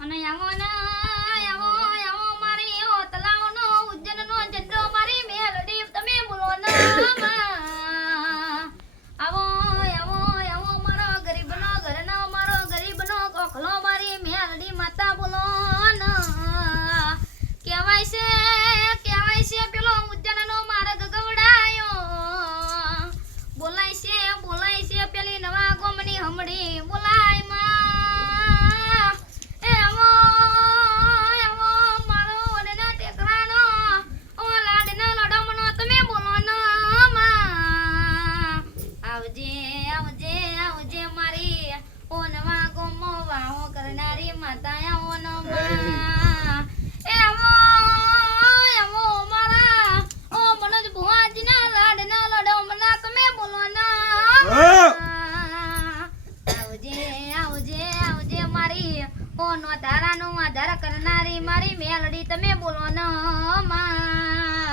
અને આવો મારી ઓ તલાવનો ઉજ્જૈનનો ઝંડો મારી મેલડી તમે બોલો ના આવો મારો ગરીબનો ઘરનો મારો ગરીબનો કોખલો મારી મેલડી માતા બોલો ના કહેવાય છે પેલો ઉજ્જૈનનો માર્ગ ગવડાયો બોલાય છે પેલી નવા ગોમની હમડી બોલાય માં એ આવો મારો ઓડના ટેકરાનો ઓ લાડનો લડમનો તમે બોલો ના માં આવજે મારી ઓ નવા ગોમો વાહો કરનારી માતા આવો ન માં એ આવો મારા ઓ મનોજ ભુવાજીના લાડના લડમના તમે બોલો ના આવજે મારી ઓ નો ધારાનો આધાર કરનારી મારી મેલડી તમે બોલો ના